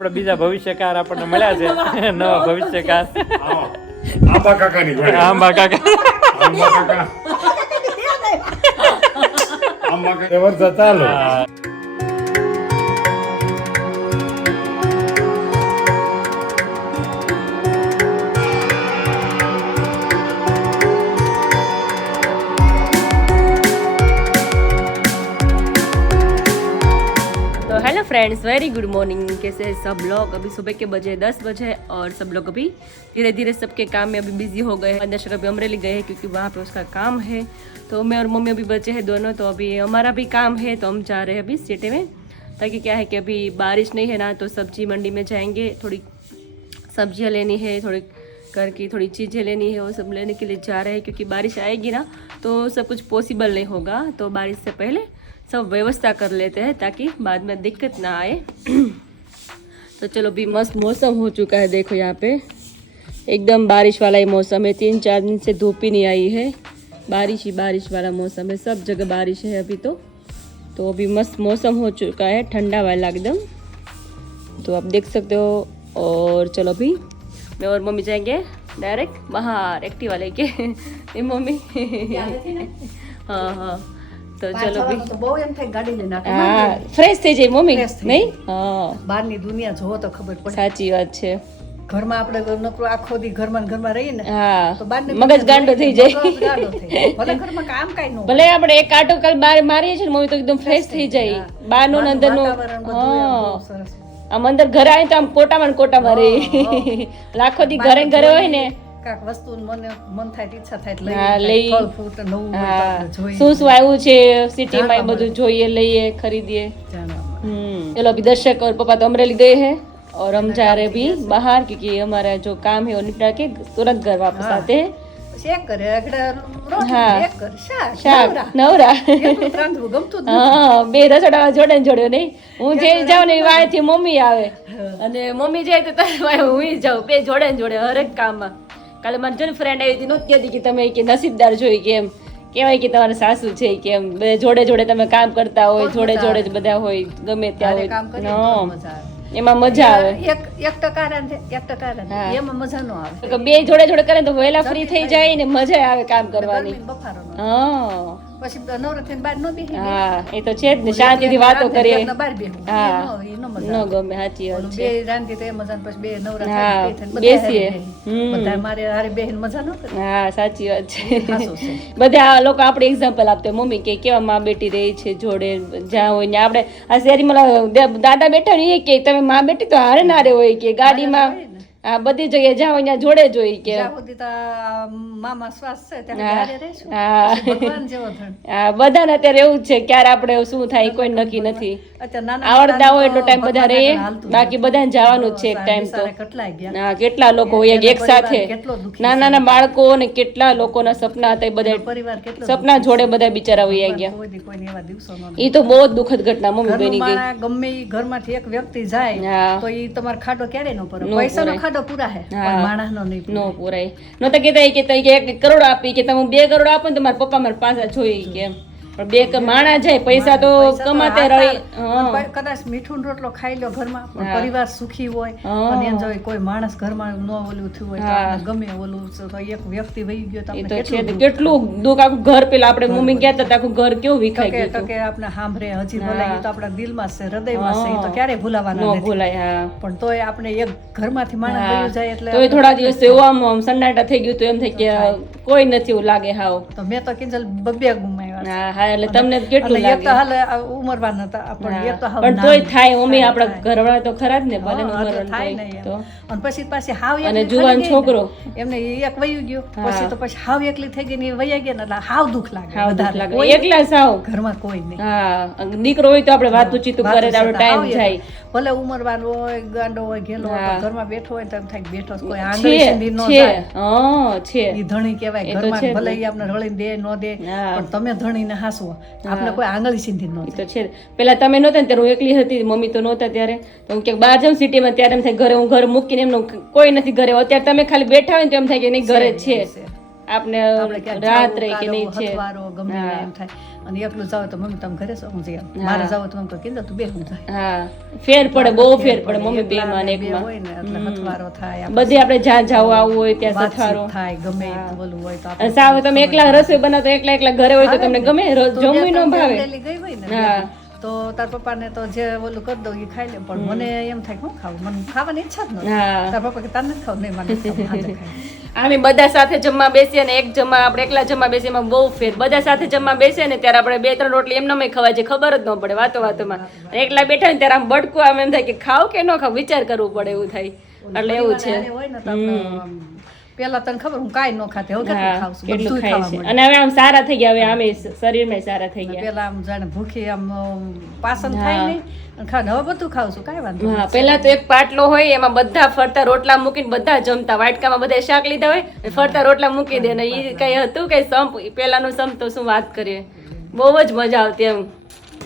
આપણે બીજા ભવિષ્યકાર આપણને મળ્યા છે નવા ભવિષ્યકાર આંબા કાકાની ઘોડે. આંબા કાકા આંબા કાકા આંબા કાકા વર્ષ ચાલો. Hello friends, very good morning. कैसे हैं सब लोग? अभी सुबह के बजे 10 बजे और सब लोग अभी धीरे धीरे सबके काम में अभी बिजी हो गए हैं। दर्शक अभी अमरेली गए हैं क्योंकि वहाँ पे उसका काम है, तो मैं और मम्मी अभी बचे हैं दोनों, तो अभी हमारा भी काम है तो हम जा रहे हैं अभी सिटी में, ताकि क्या है कि अभी बारिश नहीं है ना, तो सब्जी मंडी में जाएंगे, थोड़ी सब्जियाँ लेनी है, थोड़ी घर की थोड़ी चीज़ें लेनी है, वो सब लेने के लिए जा रहे हैं, क्योंकि बारिश आएगी ना तो सब कुछ पॉसिबल नहीं होगा, तो बारिश से पहले सब व्यवस्था कर लेते हैं ताकि बाद में दिक्कत ना आए। तो चलो भी मस्त मौसम हो चुका है, देखो यहाँ पे एकदम बारिश वाला ही मौसम है। 3-4 दिन से धूप ही नहीं आई है, बारिश ही बारिश वाला मौसम है, सब जगह बारिश है अभी तो अभी मस्त मौसम हो चुका है, ठंडा वाला एकदम, तो आप देख सकते हो। और चलो अभी मैं और मम्मी जाएंगे डायरेक्ट बाहर एक्टिवा लेके मम्मी हाँ हाँ, તો ચલો ભઈ તો બહુ એમ થાય ગાડી લઈને નાખે, હા ફ્રેશ થઈ જાય મમ્મી, નહીં? હા બહારની દુનિયા જોવો તો ખબર પડે. સાચી વાત છે. ઘરમાં આપણે નકરો આખો દી ઘરમાં ને ઘરમાં રહીએ ને હા તો બહારની મગજ ગાંડો થઈ જાય. મગજ ગાંડો થઈ જાય. ભલે ઘરમાં કામ કાઈ ન હોય, ભલે આપણે એક આટો કાલ બહાર મારીએ છીએ ને મમ્મી તો એકદમ ફ્રેશ થઈ જાય, બહારનું ને અંદરનું. વાતાવરણ બધું એમ બહુ સરસ. આમ અંદર ઘરે આવે તો આમ કોટામાં ને કોટામાં રહી, લાખો દી ઘરે ને ઘરે હોય ને કાંઈક વસ્તુ મન થાય ઈચ્છા થાય એટલે હા, લઈ. ફળ ફ્રૂટ નવું હોય તો આપણે જોઈએ, શું શું આવ્યું છે સિટીમાં એ બધું જોઈએ, લઈએ, खरीदिए। જાણવા મળે. चलो अभी दर्शक और पापा तो अमरेली गए हैं और हम जा रहे हैं अभी बाहर, क्योंकि हमारा जो काम है वो निपटा के तुरंत घर वापस आते हैं। પછી એક કરે આગળ રોટલી, હા. એક કરે શાક, શાક નવરા. નવરા એટલું જ રાંધવું ગમતું જ નથી. હા, બે રસોડા જોડે ને જોડે નહીં, હું જે જાઉં ને એ વાળેથી મમ્મી આવે અને મમ્મી જાય તો તારી વાળે હું જાઉં, બે જોડે ને જોડે હરેક કામમાં। કાલે મારી જો ને ફ્રેન્ડ આવી હતી, નહોતી હતી કે તમે કે નસીબદાર જોઈ કે એમ કહેવાય કે તમારા સાસુ છે કે એમ બે જોડે જોડે તમે કામ કરતા હોય, જોડે જોડે જ બધા હોય, ગમે ત્યાં હારે કામ કરીએ હોય, તો હા, મજા આવે. એમાં મજા આવે। એક ટકા રાંધે, એક ટકા રાંધે, હા. એમાં મજા ન આવે. તો બે જોડે જોડે કરે તો વહેલા ફ્રી થઈ જાય ને મજા આવે કામ કરવાની। ગરમીનો બફારો ન આવે. હા પછી નવરા થઈને બહાર ન બેસી હા, એ તો છે જ ને, શાંતિથી વાતો કરીએ, બહાર બેસવું હા. એ ન ન મજા આવે. ગમે, સાચી વાત ઓલું છે। બે રાંધી તો એ મજા ને પછી બે નવરા હા, થઈને બે થઈને બધા બેસીએ. હારે બેસીએ. બધા મારે હારે બેહીને મજા ન કરે. હા સાચી વાત છે। સાચું છે. બધા લોકો આપણે એક્ઝામ્પલ આપતા હોય, મમ્મી કે કેવા માં બેટી રહી છે જોડે, જ્યાં હોય ને આપણે આ શેરીમાં દાદા બેઠા ને એ કે તમે માં બેટી તો હારે નારે હોય કે ગાડીમાં, આ બધી જગ્યાએ જ્યાં હોય ત્યાં જોડે જ હોય કે જ્યાં સુધી તો આ મામા શ્વાસ છે ત્યાં હા. હારે રહીશું. હા. પછી ભગવાન જેવો ધણ. હા, બધાને અત્યારે એવું જ છે, ક્યારે આપણે શું થાય કોઈ નક્કી નથી। અત્યારે નાના આવડતા હોય એટલો ટાઈમ ભગવાન બધા રહીએ, આગળ હાલતું બાકી જાય. બધાને જવાનું જ છે એક ટાઈમ તો। બિચારા કેટલાય ગયા. હા, કેટલા લોકો હોય એક એનો સાથે, પરિવાર કેટલો દુઃખી નાના નાના બાળકો ને કેટલા લોકોના સપના હતા, એ બધા પરિવાર કેટલો સપના જોડે બધા બિચારા વયા ગયા। કોઈ દી કોઈને એવા દિવસો ન એ તો બહુ જ દુઃખદ ઘટના મમ્મી ઘરનું બની ગઈ। માણસ ગમે ઈ ઘરમાંથી એક વ્યક્તિ જાય હા, તો ઈ તમારો ખાડો ક્યારે ન પૂરે, ન પૈસાનો પૂરાય. ખાડો પૂરા હે હા. પણ માણસનો નહીં નો પૂરે. પૂરાય, નહોતા કહેતા કે 1 કરોડ આપી કે તમે 2 કરોડ આપો ને તો મારા પપ્પા મારા પાછા જોઈ કે એમ, પણ 2 માણા જાય, પૈસા તો પૈસા તો કમાતે હાથા- રહી। પણ હા કદાચ મીઠું રોટલો ખાઈ લો ઘરમાં પણ હા. પરિવાર સુખી હોય હા. અને એમ જો કોઈ માણસ ઘરમાં ન ઓલું થયું હોય તો હા. આપણે ગમે ઓલું છે તો એક વ્યક્તિ વહી ગયો તો એ આપણે તો છે કેટલું જ, કેટલું દુઃખ, આખું ઘર પેલા આપણે મમ્મી ગયા હતા તો આખું ઘર કેવું વિખાઈ ટકે ગયું હતું। ટકે આપણે સાંભળે હજી હા. ભલે ઈ તો આપણા દિલમાં છે, હૃદયમાં છે, ઈ તો હા. ક્યારેય ભૂલાવાના નો નથી. ભૂલાય। હા પણ તોય આપણે એક ઘરમાંથી માણસ હા, વયું જાય એટલે તોય થોડા દિવસ તો એવું આમ સન્નાટા થઈ ગયું તો એમ થાય કે કોઈ નથી એવું લાગે હાવ। તો મેં તો કિંજલ બબ્બે ગુમાવ્યા છે. હા હા, એટલે તમને કેટલું અને એક તો લાગે? હાલ ઉંમરવાન હતા પણ એક તો હાવ પણ તોય નાના. થાય મમ્મી, થાય, આપણા થાય. ઘરવાળા તો ખરા જ ને, ભલે હા, એટલે ઉંમર થાય ને હોય એમ. તો। અને પછી પાછી હાવ અને એકલી જુવાન થઈ ગઈ છોકરો. ને, એમને ઈ એક વયું ગયો હા. પછી તો પછી હાવ એકલી થઈ ગઈ ને ઈ વયા ગયા ને એટલે હાવ દુઃખ લાગે હાવ દુઃખ વધારે. લાગે, કોઈ એકલા સાવ। ઘરમાં કોઈ નહીં. હા, દીકરો હોય તો આપણે વાતું ચીતું કરે તો આપણો ટાઈમ જાય। ભલે ઉંમરવાન હોય, ગાંડો હોય, ઘેલો હોય, હા. પણ ઘરમાં બેઠો હોય તો એમ થાય કે બેઠો છે, કોઈ છે આંગળી સીધી ન છે જાય. હા છે। ઈ ધણી કહેવાય એ તો ઘરમાં, છે જ ભલે ને. ઈ આપણે રળીને દે ન દે હા. પણ તમે ધણીને હાસવો, આપણે કોઈ આંગળી સીધી ન એ જાય. તો છે જ। પેલા તમે નહોતા ને ત્યારે હું એકલી હતી, મમ્મી તો નહોતા ત્યારે, તો હું ક્યાંક બહાર જાઉં સિટીમાં ત્યારે એમ થાય ઘરે હું ઘર મૂકીને એમનું કોઈ નથી ઘરે, અત્યારે તમે ખાલી બેઠા હોય ને તો એમ થાય કે નહીં ઘરે જ છે। આપને આપણે ક્યાંક રાત રહે જાવું, કે નહીં કાલો, છે હથવારો, ગમે હા. એમ થાય. અને એકલું જાવ તો મમ્મી તમે ઘરે છો હું જઈ આવું. હા. મારે જાવ તો મમ્મી કીધું તું બે હું જાય. હા ફેર પડે, બહુ ફેર પડે મમ્મી બે એકલા માં ને ને બે એકમાં. હોય ને એટલે હથવારો થાય, બધે આપણે જ્યાં જવું આવવું હોય ત્યાં વાતચીત સથવારો. થાય, ગમે એ બોલવું હોય તો અને આપણે સાવ તમે એકલા રસોઈ બનાવતો એકલા ઘરે હોય તો તમને ગમે તું જમવું બે ન ત્રણ ભાવે. daily ગઈ હોય ને હા. તો તાર પપ્પાને તો જે ઓલું કરી દઉં એ ખાઈ લે, પણ મને એમ થાય કે હું ખાવું, મને ખાવાની ઈચ્છા જ નથી. હા તાર પપ્પા કે તાર નથી ખાવું, નહીં મારે નથી ખાવું, હાજે ખાઈ. અમે બધા સાથે જમવા બેસીએ ને એક જમવા આપણે એકલા જમવા બેસીએ એમાં બહુ ફેર. બધા સાથે જમવા બેસીએ ને ત્યારે આપણે 2-3 રોટલી એમને ખવાય છે, ખબર જ ન પડે વાતો વાતોમાં. એકલા બેઠા હોય ને ત્યારે આમ બડકું આમ એમ થાય કે ખાવ કે ન ખાવ, વિચાર કરવું પડે એવું થાય. એટલે એવું છે. હારે હોય ને તો આપણે પેલા તને ખબર હું કાંઈ ન ખાતી, હવે કેટલું હા ખાઉં છું, કેટલું બધું ખાય ખાવા છે. મળે. અને હવે આમ સારા થઈ ગયા, હવે આમે શરીરમાં સારા થઈ ગયા. પેલા આમ જાણે ભૂખી આમ પાસન થાય નહીં અને ખાને હવે બધું ખાઉં છું, કાંઈ વાંધો હા પેલા તો એક પાટલો હોય એમાં બધા ફરતા રોટલા મૂકીને બધા જમતા. વાટકામાં બધા શાક લીધા હોય અને ફરતા રોટલા મૂકી દે ને એ કઈ હતું કઈ સંપ પેલાનું સંપ તો શું વાત કરીએ, બહુ જ મજા આવતી એમ.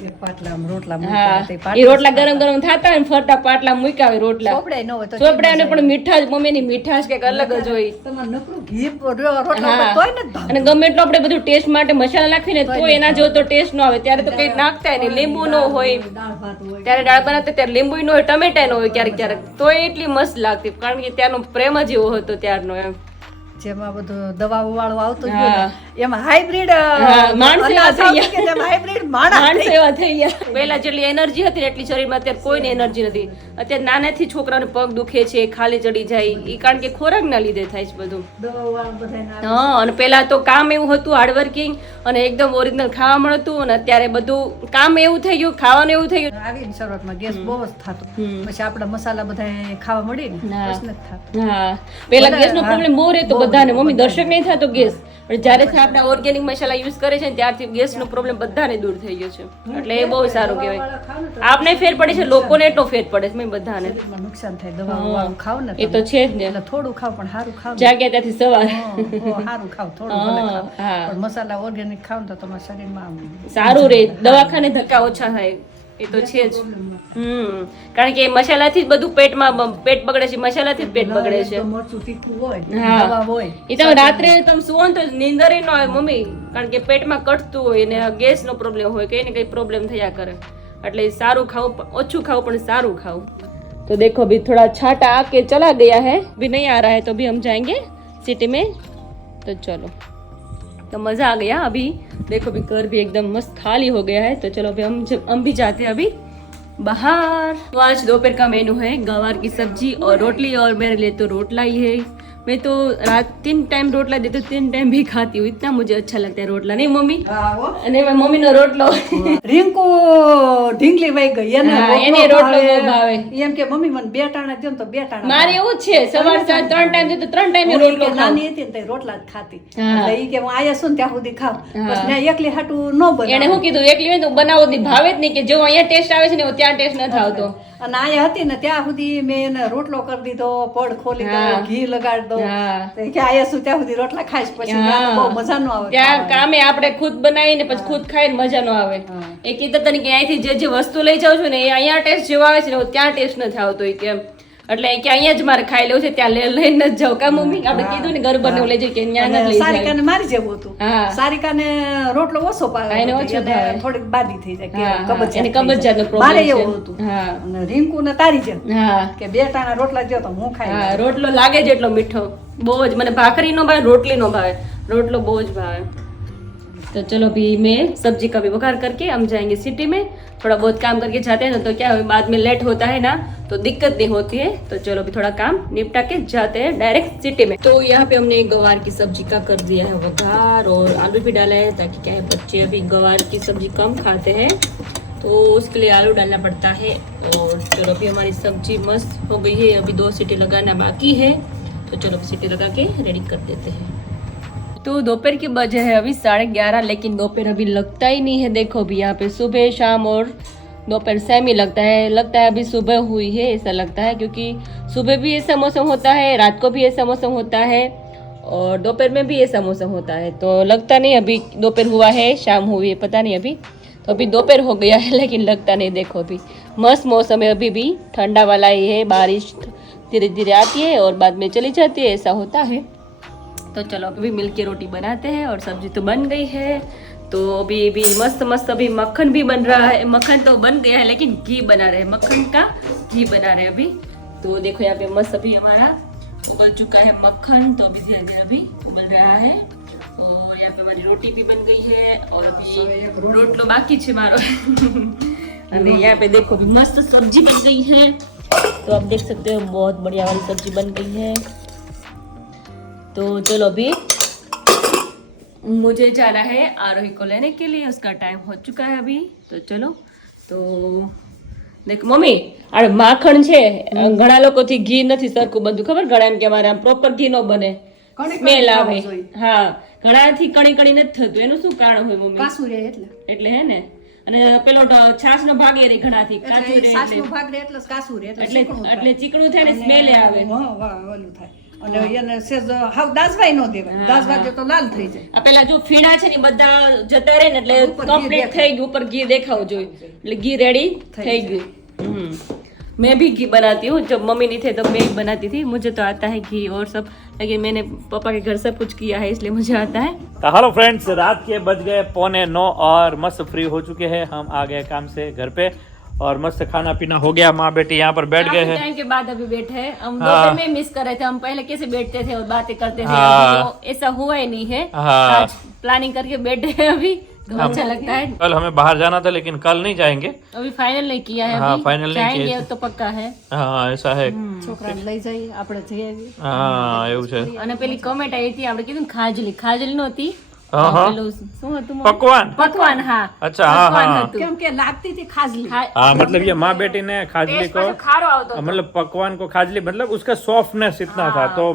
એક પાટલા આમ રોટલા હા મૂકતા, એ રોટલા ગરમ ગરમ થતા હોય ને ફરતા પાટલા મૂક્યા હોય રોટલા. ચોપડે ન હોય તો ચોપડાને પણ મીઠાશ, મમ્મીની મીઠાશ કંઈક અલગ જ હોય. તમારે નકરું ઘી રોટલા ઉપર હા. તોય નથી ભાવતું. અને ગમે એટલો આપણે બધું ટેસ્ટ માટે મસાલા નાખીને તો એના જેવો તો ટેસ્ટ ન આવે. ત્યારે તો કઈ નાખતા નહીં, લીંબુ ન હોય. દાળ ભાત હોય. ત્યારે દાળ બનાવતા ત્યારે લીંબુ ન હોય, ટમેટા ન હોય ક્યારેક ક્યારેક, તોય એટલી મસ્ત લાગતી. કારણ કે ત્યારનો પ્રેમ જ એવો હતો ત્યારનો એમ. જેમાં બધું દવાઓ વાળું આવતું હા. ગયું ને, એમાં હાઇબ્રિડ માણસ એવા થઈ ગયા. હાઇબ્રિડ માણસ માણસો એવા થઈ ગયા. પહેલા જેટલી એનર્જી હતી ને એટલી શરીરમાં અત્યારે કોઈને એનર્જી નથી. અત્યારે નાનાથી છોકરાને પગ દુખે છે, ખાલી ચડી જાય, એ કારણ કે ખોરાકના લીધે થાય છે બધું. દવાઓ વાળું બધાને હા અને પેલા તો કામ એવું હતું હાર્ડવર્કિંગ અને એકદમ ઓરિજિનલ ખાવા મળતું. અને અત્યારે બધું કામ એવું થઈ ગયું, ખાવાનું એવું થઈ ગયું. આવીને શરૂઆતમાં ગેસ બહુ જ થતો, પછી આપણા મસાલા બધા ખાવા મળી ને હા. પછી નથી થતું. હા પેલા ગેસનો પ્રોબ્લેમ બહુ રહેતો બધાને. મમ્મી દર્શક નહીં થતો ગેસ, પણ જ્યારે આપણે ઓર્ગેનિક મસાલા યુઝ કરે છે ને ત્યારથી ગેસનો પ્રોબ્લેમ બધાને દૂર થઈ ગયો છે. એટલે એ બહુ સારું કહેવાય. આપણે ફેર પડે છે, લોકોને એટલો ફેર પડે છે બધાને. શરીરમાં નુકસાન થાય દવાઓ વાળું ખાવ ને એ તો છે જ ને. એટલે થોડું ખાવ પણ સારું ખાવ. જાગ્યા ત્યાંથી સવાર સારું ખાવ, થોડું ભલે ખાવ. હા પણ મસાલા ઓર્ગેનિક ખાવ ને તો તમારા શરીરમાં આમ સારું રહે, દવાખાને ધક્કા ઓછા થાય. એ તો છે જ. કારણ કે મસાલાથી જ બધું પેટમાં પેટ બગડે છે, મસાલાથી જ પેટ બગડે છે. એકદમ મરચું તીખું હોય, હા. દવા હોય. એ તમે રાત્રે તમે સુવો ને તો નીંદર ન આવે મમ્મી, કારણ કે પેટમાં કટતું હોય ને ગેસનો પ્રોબ્લેમ હોય, કઈ ને કઈ પ્રોબ્લેમ થયા કરે. એટલે સારું ખાવું, ઓછું ખાવું પણ સારું ખાવું. तो देखो अभी थोड़ा छाटा आके चला गया है, अभी नहीं आ रहा है, तो अभी हम जाएंगे सिटी में. तो चलो, तो मज़ा आ गया. अभी देखो अभी घर भी एकदम मस्त खाली हो गया है. तो चलो अभी हम भी जाते हैं अभी बाहर. तो आज दोपहर का मेनू है गवार की सब्जी और रोटली, और मेरे लिए तो रोटला ही है. मैं तो रात 3 टाइम रोटला देती हूँ, 3 टाइम भी खाती हूँ. इतना मुझे अच्छा लगता है रोटला, नहीं मम्मी? અને એમાં મમ્મીનો રોટલો. રીંકુ ઢીંગલી વહી ગઈ, એને રોટલો બહુ ભાવે. એમ કે મમ્મી મને 2 ટાણા દ્યો ને તો 2 ટાણા. મારે એવું જ છે, સવાર સાંજ 3 ટાઈમ દે તો 3 ટાઈમ હું રોટલો કે ખાઉં. નાની હતી ને તો રોટલા જ ખાતી. હા. એટલે ઈ કે હું આયા છું ને ત્યાં સુધી ખાવ. પછી ત્યાં એકલી હાટું ન બને. એને શું કીધું, એકલી હોય તો બનાવો જ નહીં, ભાવે જ નહીં. કે જેવો અહીંયા ટેસ્ટ આવે છે ને એવો ત્યાં ટેસ્ટ નથી આવતો. અને આયા હતી ને ત્યાં સુધી મેં એને રોટલો કરી દીધો, પડ ખોલી દો, હા. ઘી લગાડી દો. હા. તો કે આયા છું ત્યાં સુધી રોટલા ખાઈશ, પછી હા. ત્યાં બહુ મજા ન આવે. ત્યાં કામે આપણે ખુદ બનાવીને પછી ખુદ ખાઈને મજા ન આવે. હા. એ કીધું તને કે અહીંથી જે વસ્તુ લઈ જાઉં છું ને એ અહીંયા ટેસ્ટ જેવો આવે છે ને એવો ત્યાં ટેસ્ટ નથી આવતો. એ કેમ એટલે કે અહીંયા જ મારે ખાઈ લેવું છે, ત્યાં લઈને જ જાઉં. કા મમ્મી આપણે કીધું ને ગરબર ને લઈ જઈએ કે અહીંયા અને નથી લઈ સારિકાને મારી જેવું હતું. હા. સારિકાને રોટલો ઓછો ભાવે, એને ઓછો એને ભાવે. થોડીક બાદી થઈ જાય, કે હા, હા. કબજિયાત એને થઈ જાય. કબજિયાતનો problem મારે છે. એવું હતું. હા. અને રીંકુને તારી જેમ હા કે 2 ટાણા રોટલા દ્યો તો હું ખાઈ લઉં. હા રોટલો લાગે જ એટલો મીઠો. બહુ જ મને ભાખરી નો ભાવે, રોટલી નો ભાવે, રોટલો બહુ જ भावे. तो चलो अभी मैं सब्जी का भी वघार करके हम जाएंगे सिटी में. थोड़ा बहुत काम करके जाते हैं ना, तो क्या बाद में लेट होता है ना, तो दिक्कत नहीं होती है. तो चलो अभी थोड़ा काम निपटा के जाते हैं डायरेक्ट सिटी में. तो यहाँ पे हमने गवार की सब्जी का कर दिया है वघार, और आलू भी डाला है, ताकि क्या है बच्चे अभी गवार की सब्जी कम खाते हैं, तो उसके लिए आलू डालना पड़ता है. और चलो अभी हमारी सब्जी मस्त हो गई है, अभी 2 सीटी लगाना बाकी है. तो चलो अभी सीटी लगा के रेडी कर देते हैं. तो दोपहर के बजे है अभी 11:30, लेकिन दोपहर अभी लगता ही नहीं है. देखो अभी यहाँ पे सुबह शाम और दोपहर सेम ही लगता है अभी सुबह हुई है ऐसा लगता है, क्योंकि सुबह भी ऐसा मौसम होता है, रात को भी ऐसा मौसम होता है, और दोपहर में भी ऐसा मौसम होता है. तो लगता नहीं अभी दोपहर हुआ है, शाम हुई है, पता नहीं अभी. तो अभी दोपहर हो गया है, लेकिन लगता नहीं. देखो अभी मस्त मौसम है, अभी भी ठंडा वाला ही है, बारिश धीरे धीरे आती है और बाद में चली जाती है, ऐसा होता है. तो चलो अभी मिल के रोटी बनाते हैं और सब्जी तो बन गई है। तो अभी मस्त मस्त अभी मक्खन भी बन रहा है। मक्खन तो बन गया है लेकिन घी बना रहे हैं, मक्खन का घी बना रहे हैं अभी। तो देखो यहाँ पे मस्त अभी हमारा उबल चुका है मक्खन, तो अभी धीरे धीरे अभी उबल रहा है। और यहाँ पे हमारी रोटी भी बन गई है और अभी रोटलो बाकी है मारो। और यहाँ पे देखो अभी मस्त सब्जी बन गई है, तो आप देख सकते हो बहुत बढ़िया वाली सब्जी बन गई है। तो चलो अभी मुझे जाना है आरोही को लेने के लिए, उसका टाइम हो चुका है अभी। तो चलो तो देख मम्मी आ माखण છે ઘણા લોકોથી ઘી નથી સરખું બનતું, ખબર ઘણા એમ કે અમારે આમ પ્રોપર ઘી નો બને, સ્મેલ આવે। હા ઘણાથી કણી કણી નથી થતું, એનું શું કારણ હોય મમ્મી? કાસું રે એટલે હે ને, અને પેલો છાશનો ભાગ એ રે ઘણાથી કાચું રે સાસનો ભાગ રે એટલે કાસું રે એટલે ચીકણું થાય ને સ્મેલ આવે। હા વાહ ઓલું થાય અને એને સેજ હાવ દાસવાય નો દેવાય, દાસવા દે તો લાલ થઈ જાય। આ પેલા જો ફીણા છે ને બધા જતા રહે ને એટલે કમ્પ્લીટ થઈ ગયું, ઉપર ઘી દેખાવું જોઈએ એટલે ઘી રેડી થઈ ગયું। मैं भी घी बनाती हूँ, जब मम्मी नहीं थे तब मैं ही बनाती थी। मुझे तो आता है घी और सब, लेकिन मैंने पापा के घर सब कुछ किया है इसलिए मुझे आता है। तो हेलो फ्रेंड्स, रात के बज गए 8:45 और मस्त फ्री हो चुके हैं। हम आ गए काम से घर पे और मस्त खाना पीना हो गया। माँ बेटी यहाँ पर बैठ गए हैं। टाइम के बाद अभी बैठे हैं हम। दोपहर में मिस कर रहे थे, हम पहले कैसे बैठते थे और बातें करते थे, अभी तो ऐसा हुआ ही नहीं है। आज प्लानिंग करके बैठे हैं अभी, तो अच्छा लगता है। कल हमें बाहर जाना था लेकिन कल नहीं जाएंगे, अभी फाइनल नहीं किया है। हाँ, फाइनल नहीं किया तो पक्का है। हाँ ऐसा है। છોકરાને લઈ જઈએ આપણે જઈ આવીએ। હા એવું છે। અને પેલી કમેન્ટ આવી હતી, આપણે કીધું ખાજલી નહોતી, હા હા પેલું શું હતું पकवान। પકવાન। હા अच्छा हाँ हाँ हाँ કેમ કે લાગતી હતી ખાજલી। हाँ मतलब ये माँ बेटी ने खाजली को ખારો આવતો मतलब पकवान को खाजली मतलब उसका सॉफ्टनेस इतना था, तो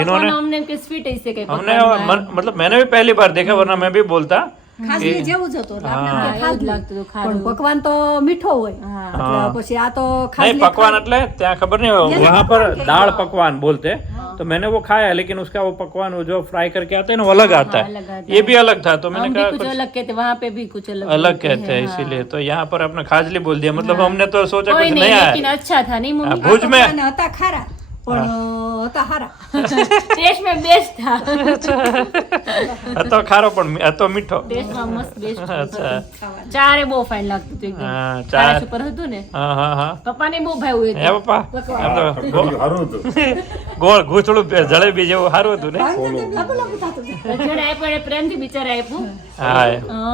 इन्होंने हमने के स्वीट ऐसे कहीं हमने मतलब मैंने भी पहली बार देखा, वरना मैं भी बोलता ખાજલી જેવું જ હતું એટલે આપણે એવું જ ખાજલી લાગતું હતું પણ ખારું। પકવાન તો મીઠો હોય એટલે પછી આ તો नहीं ખાજલી पकवान એટલે ત્યાં ખબર नहीं, वहाँ पर दाल पकवान बोलते, तो मैंने वो खाया है, लेकिन उसका वो पकवान वो जो फ्राई करके आता है ना वो अलग आता है, अलग आता ये भी अलग था। तो मैंने हम भी कहा कुछ कुछ अलग कहते, वहाँ पे भी कुछ अलग अलग कहते हैं, इसीलिए तो यहाँ पर अपने खाजली बोल दिया। मतलब हमने तो सोचा कोई कुछ नहीं, नया लेकिन है। अच्छा था नहीं मम्मी? भुज में પકવાન હતા ખારા પણ હતા હારા। टेस्ट में बेस्ट था। હતો ખારો પણ હતો મીઠો। टेस्ट में मस्त बेस्ट अच्छा ચારે બહુ ફાઇન લાગતું હતું એકદમ। हाँ ચારે चार સુપર હતું ને, हाँ हाँ हाँ પપ્પાને બહુ ભાવ્યું હે હતું। પપ્પા આમ તો સારું હતું। ગોળ ગૂંચળું જલેબી જેવું સારું હતું ને। જેણે આપ્યું એને પ્રેમથી બિચારા આપ્યું। હા હા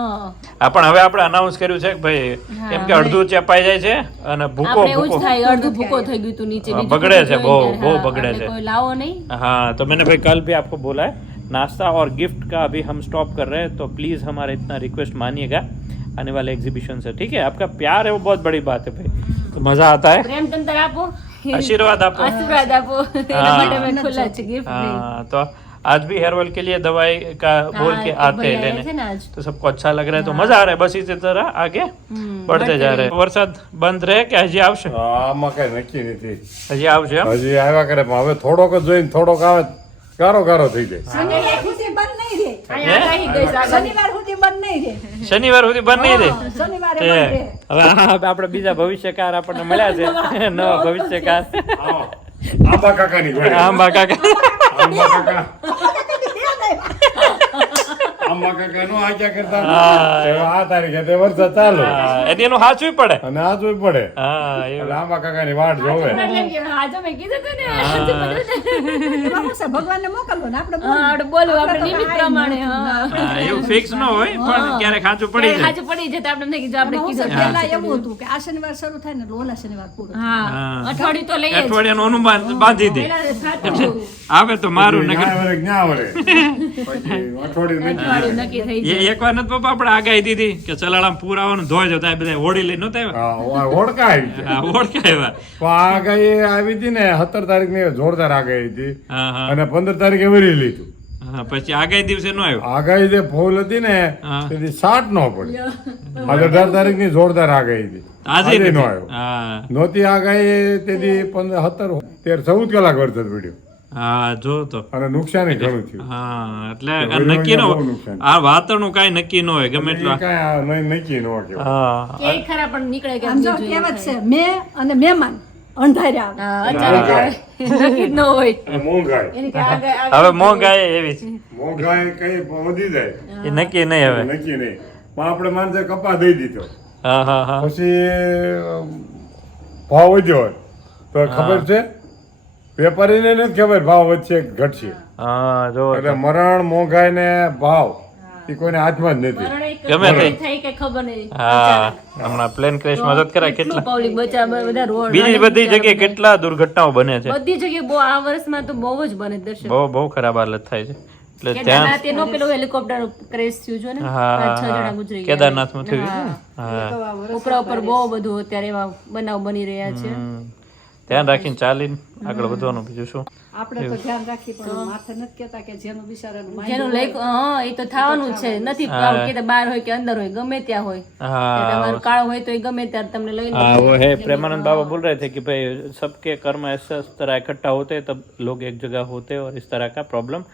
હા પણ હવે આપણે અનાઉન્સ કર્યું છે કે ભાઈ કેમ કે અડધું ચેપાઈ જાય છે અને ભૂકો આપણે એવું જ ભૂકો થાય, અડધું ભૂકો થઈ ગયું હતું નીચે, हाँ, બીજું बगड़े કોઈ से, જોઈ बहुत- નહીં। बहुत हाँ, बगड़े એટલે से। કોઈ लाओ नहीं। हाँ तो मैंने भाई कल भी आपको बोला है, नाश्ता और गिफ्ट का अभी हम स्टॉप कर रहे हैं, तो प्लीज़ हमारा इतना रिक्वेस्ट मानिएगा आने वाले एग्जीबिशन से, ठीक है? आपका प्यार है वो बहुत बड़ी बात है भाई, तो मज़ा आता है। પ્રેમ તંત્ર આપો, आशीर्वाद आपको। આશીર્વાદ આપો, એના માટે અમે ખુલ્લા છે गिफ्ट नहीं। हाँ तो आज भी हेयर ऑयल के लिए दवाई का बोल के हाँ, आते हैं भैया आए लेने, थे ना आज। तो सबको अच्छा लग रहा है, तो मजा आ रहा है। बस इसी तरह आगे बढ़ते जा रहे हैं। वरसाद બંધ રહે કે હજી આવશે? આમાં કઈ નક્કી નથી, હજી આવશે એમ? હજી આવ્યા કરે પણ હવે થોડોક જ જોઈને થોડોક આવે ગારો ગારો થઈ જાય। શનિવાર સુધી બંધ નહીં રહે, અહીંયા આગાહી ગઈ સાગર। શનિવાર સુધી બંધ નહીં રહે, શનિવાર સુધી બંધ નહીં રહે? શનિવારે તે બંધ રહે। હવે આપણે બીજા ભવિષ્યકાર આપણને મળ્યા છે, નવા ભવિષ્યકાર આવો, આંબા કાકાની ઘોડે। આંબા કાકા। આંબા કાકા આંબા કાકા નો આज्ञा કરતા આ તારીખે તે વરસાદ ચાલુ હા, એનું સાચું પડે। અને આ જોઈ પડે હા એવું। એટલે આંબા કાકાની વાટ જોવે। એટલે કે આજે મેં કીધું હતું ને, આજે બધું એમાં શું છે, ભગવાનને મોકલવો ને આપણે હા, આપણે બોલવું આપણે નિમિત્ત પ્રમાણે। હા, હા, એવું ફિક્સ ન હોય પણ ક્યારેક સાચું પડી જાય। આજે પડી જતા આપણે નહીં કીધું, આપણે કીધું। પહેલા એવું હતું કે આ શનિવાર શરૂ થાય ને એટલે ઓલા શનિવાર પૂરો થાય। હા, અઠવાડિયું તો લઈએ જ। અઠવાડિયાનું અનુમાન બાંધી દે, પહેલા સાચું આવે તો મારું નકર ન્યા વરે ન્યા વરે પછી અઠવાડિયું નહીં અઠવાડિયું નક્કી થઈ જાય। એક વાર નથી પપ્પા આપણે આગાહી દીધી કે ચલાળામાં પૂર આવવાનું ધોઈ જતા બધા હોડી લઈને નતા આવ્યા? હા ઓળખા આવી છે હા ઓળખાય એવા। પણ આગાહી આવી હતી ને 17 તારીખની જોરદાર આગાહી હતી હા હા અને 15 તારીખે વરી લીધું। હા પછી આગાહી દિવસે ન આવ્યો। આગાહી જે ફૂલ હતી ને હા. તેથી 60 નો પડે। આજે 18 તારીખની જોરદાર આગાહી હતી, આજે આજે નો નથી। આવ્યો। હા નહોતી આગાહી તેથી 15 17 13 14 કલાક વરસાદ પડ્યો હા જો તો અને નુકસાન ઘણું થયું। હા એટલે તો નક્કી ન બહુ હોય નુકસાન। આ વાતાવરણનું કાંઈ નક્કી ન હોય ગમે એટલા। કાંઈ નક્કી ન કહેવાય। હા ક્યાંય ખરા પણ નીકળે કે આમ જો કહેવત છે, મેં અને મહેમાન અંધાર્યા હા, અચાનક આવે નક્કી જ ન હોય અને મોંઘાઈ એની કે આગળ હવે મોંઘાઈ એવી છે મોંઘાઈ કઈ વધી જાય એ નક્કી નહીં હવે નક્કી નહીં પણ આપણે માણસે કપા દઈ દીધો હા હા હા પછી ભાવ વધ્યો હોય તો ખબર છે વેપારીને નથી ખબર ભાવ વધશે કે ઘટશે હા જો એટલે મરણ મોંઘાઈ ને ભાવ એ કોઈને હાથમાં જ નથી ગમે તે થઈ કે ખબર નહીં હા હમણાં પ્લેન ક્રેશ માં જત કરા કેટલા પબ્લિક બચા બધા રોડ બીજી બધી જગ્યાએ કેટલા દુર્ઘટનાઓ બને છે બધી જગ્યાએ બહુ આ વર્ષમાં તો બહુ જ બને દર્શક બહુ ખરાબ હાલત થાય છે એટલે ત્યાં કેદારનાથ એનો પેલો હેલિકોપ્ટર ક્રેશ થયું છે ને હા 5-6 જણા ગુજરી ગયા કેદારનાથમાં થયું છે ને? હા ઉપરા ઉપર બહુ બધું અત્યારે એવા બનાવ બની રહ્યા છે ધ્યાન રાખીને ચાલીને આગળ વધવાનું બીજું શું આપણે તો ધ્યાન રાખી પણ માથે નથી કેતા કે જેનું બિચારાનું mind જેનું લેખ હા એ તો થવાનું જ છે નથી કે બહાર હોય કે અંદર હોય ગમે ત્યાં હોય हाँ તમારું કાળ હોય તો એ ગમે ત્યારે તમને લઈને हाँ वो है प्रेमानंद बाबा बोल रहे थे कि भाई सबके कर्म ऐसा इस तरह इकट्ठा होते हैं तब लोग एक जगह होते हैं और इस तरह का प्रॉब्लम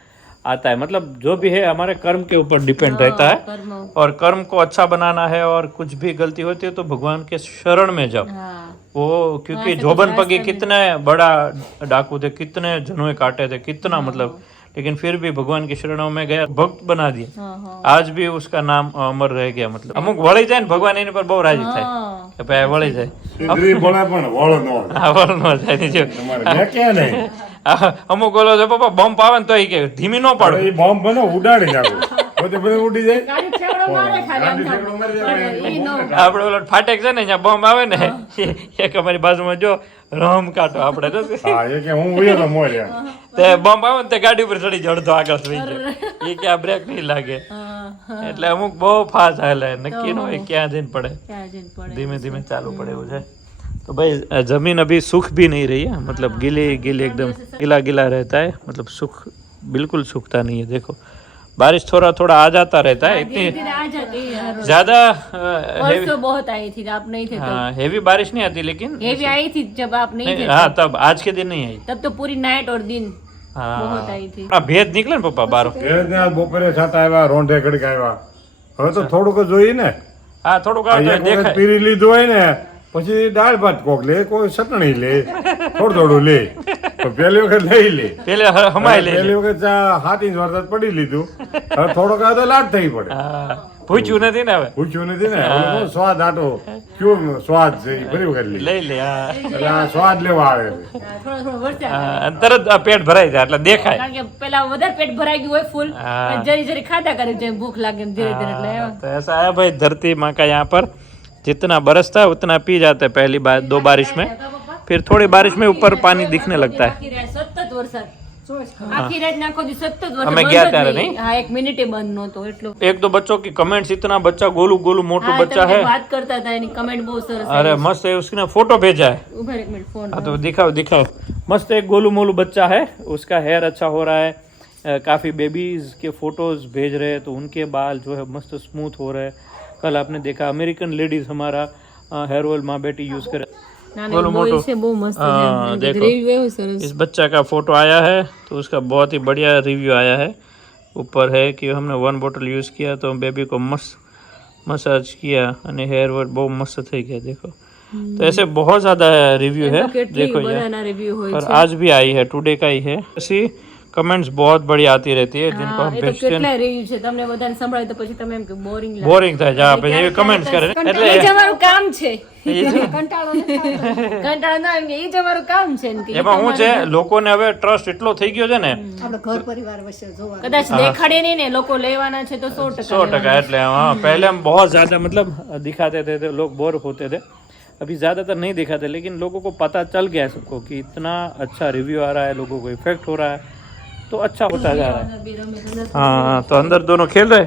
आता है मतलब जो भी है हमारे कर्म के ऊपर डिपेंड रहता है કર્મ और कर्म को अच्छा बनाना है और कुछ भी गलती होती है तो भगवान के शरण में जाओ હા वो क्योंकि जोबन पगी कितने बड़ा डाकू थे कितने जनों काटे थे कितना मतलब लेकिन फिर भी भगवान की शरणों में गया भक्त बना दिया હા હા आज भी उसका नाम अमर रह गया मतलब अमुक वળી જાય ને ભગવાન એની પર બહુ રાજી થાય હા કે ભાઈ વળી જાય સિંદરી ભણે પણ વળો ન હોય. આ વળ નો જાય ની જેવું. તમારે મેં ક્યાં નહીં આ અમુક ઓલો છે પપ્પા બમ્પ આવે ને તો એ કે ધીમી ન પાડો એ બોમ્બ બને ઉડાડી નાખો બધે બધે ઉડી જાય ગાડી છેવડો મારે ખાલી આમ ગાડી થાય. ઠેકડો મારી જાય, ઈ નો. આપડે ઓલો ફાટેક છે ને જ્યાં બોમ્બ આવે ને એક અમારી બાજુમાં જો રમ કાઢો આપણે તો હા એ કે હું ઉયો તો મોર્યા તે બોમ્બ આવે ને તે ગાડી ઉપર ચડી જડતો આગળ થઈ જાય એ કે આ બ્રેક નહીં લાગે એટલે અમુક બહુ ફાસ્ટ હાલે નક્કી ન હોય ક્યાં જઈને પડે ત્યાં જઈને પડે. धीमे धीमे चालू पड़े वो है तो भाई जमीन अभी सूख भी नहीं रही है मतलब गीली गीली एकदम गीला गीला रहता है मतलब सूख बिल्कुल सूखता नहीं है देखो बारिश थोड़ा थोड़ा आ जाता रहता है धीरे इतनी धीरे आ जाती है हर रोज। ज्यादा परसों बहुत आई थी आप नहीं थे तब हाँ हेवी बारिश नहीं आती लेकिन ये भी आई थी जब आप नहीं थे हाँ तब आज के दिन नहीं आई तब तो पूरी नाइट और दिन हाँ बहुत आई थी हाँ भेद निकले ना पप्पा बारो એ ત્યાં બપોરે છાતા આવ્યા રોંઢે ઘડીક આવ્યા હવે તો થોડુંક જ જોઈએ ને हाँ थोड़ा આ એક વખત પીરી લીધું હોય ને પછી દાળ ભાત કોક લે કોઈ ચટણી લે થોડું થોડું લે તો પહેલી વખત લઈ લે पहले हमारे ले પહેલી વખત 7 ઇંચ વરસાદ પડી લીધું હવે થોડોક આવે તો લાટ થઈ પડે हाँ पूछू नहीं ना હવે પૂછ્યું નથી ને હવે બહુ સ્વાદ આટો કયો સ્વાદ છે એ ફરી વખત લે લઈ લે હા એટલે આ સ્વાદ લેવા આવે છે. થોડો થોડો વરસાદ અને તરત આ પેટ ભરાઈ જાય એટલે દેખાય કારણ કે પેલા વધારે પેટ ભરાઈ ગયું હોય ફૂલ हाँ। જરી જરી ખાધા કરે જેમ ભૂખ લાગે એમ ધીરે ધીરે એટલે એમ. तो ऐसा है भाई धरती माँ का यहाँ पर जितना बरसता है उतना पी जाते हैं पहली बार 2 बारिश में फिर थोड़ी बारिश में ऊपर पानी दिखने लगता है આખી રાત સતત વરસાદ આખી રાત નાખો દી સતત વરસાદ અમે બંધ ગયા જ ત્યારે નહીં. નહીં? હા એક મિનિટે બંધ નહોતો એટલો एक दो बच्चों की कमेंट्स इतना बच्चा गोलू गोलू मोटू હા, बच्चा તમે है વાત करता था એની કમેન્ટ બહુ સરસ अरे આવી. मस्त है उसने फोटो भेजा है ઉભા રહો એક મિનિટ ફોન हाँ तो दिखाओ दिखाओ मस्त एक गोलू मोलू बच्चा है उसका हेयर अच्छा हो रहा है काफ़ी बेबीज के फोटोज भेज रहे हैं तो उनके बाल जो है मस्त स्मूथ हो रहे हैं कल आपने देखा अमेरिकन लेडीज हमारा हेयर ऑयल माँ बेटी यूज करे ના, બોલો ના, બોલ મોટો. છે બહુ મસ્ત છે हाँ, એમ. देखो। review એવું સરસ इस बच्चा का फोटो आया है तो उसका बहुत ही बढ़िया रिव्यू आया है ऊपर है कि हमने 1 बोतल यूज़ किया तो बेबी को मस्त मसाज किया અને हेयर वॉल बहुत मस्त થઈ ગયા देखो तो ऐसे बहुत ज़्यादा रिव्यू है કેટલી देखो ये બધાના રિવ્યુ હોય और છે आज भी आई है टुडे का ही है ऐसी कमेंट्स बहुत बड़ी आती रहती है जिनको હા, हम એ તો भेजते हैं કેટલા રિવ્યુ છે તમને બધાને સંભળાય તો પછી તમે એમ કે બોરિંગ લાગે બોરિંગ થાય જા પછી એવી કમેન્ટ્સ કરે એટલે એ જ અમારું કામ છે એ જ- કંટાળો નથી આવતો. કંટાળો ના આવે કે એ જ અમારું કામ છે ને કે એમાં હું છે લોકોને હવે ટ્રસ્ટ એટલો થઈ ગયો છે ને આપણે ઘર પરિવાર વચ્ચે જોવા કદાચ દેખાડે નહીં ને લોકો લેવાના છે તો 100% 100% એટલે हाँ पहले हम बहुत ज्यादा मतलब दिखाते थे तो लोग बोर होते थे अभी ज़्यादातर नहीं दिखाते लेकिन लोगों को पता चल गया है सबको कि इतना अच्छा रिव्यू आ रहा है लोगों को इफेक्ट हो रहा है तो अच्छा होता जा रहा है हाँ तो अंदर दोनों खेल रहे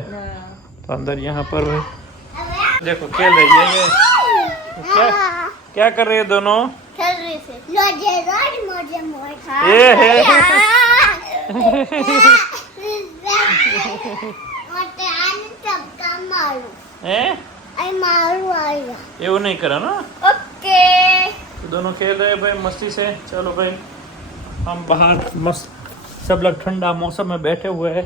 तो अंदर यहाँ पर भाई देखो खेल रही है ये क्या क्या कर रही है दोनों ये है हैं? એવું नहीं करा ना ઓકે तो दोनों खेल रहे हैं भाई मस्ती से चलो भाई हम बाहर मस्त सब लोग ठंडा मौसम में बैठे हुए हैं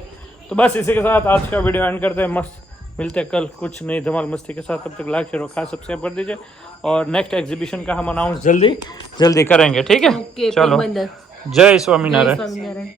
तो बस इसी के साथ आज का वीडियो एंड करते हैं मस्त मिलते हैं कल कुछ नई धमाल मस्ती के साथ। तब तक लाइक शेयर और खास सब्सक्राइब कर दीजिए और नेक्स्ट एग्जीबिशन का हम अनाउंस जल्दी करेंगे, ठीक है? ओके, चलो, पोरबंदर। जय स्वामीनारायण। स्वामीनारायण।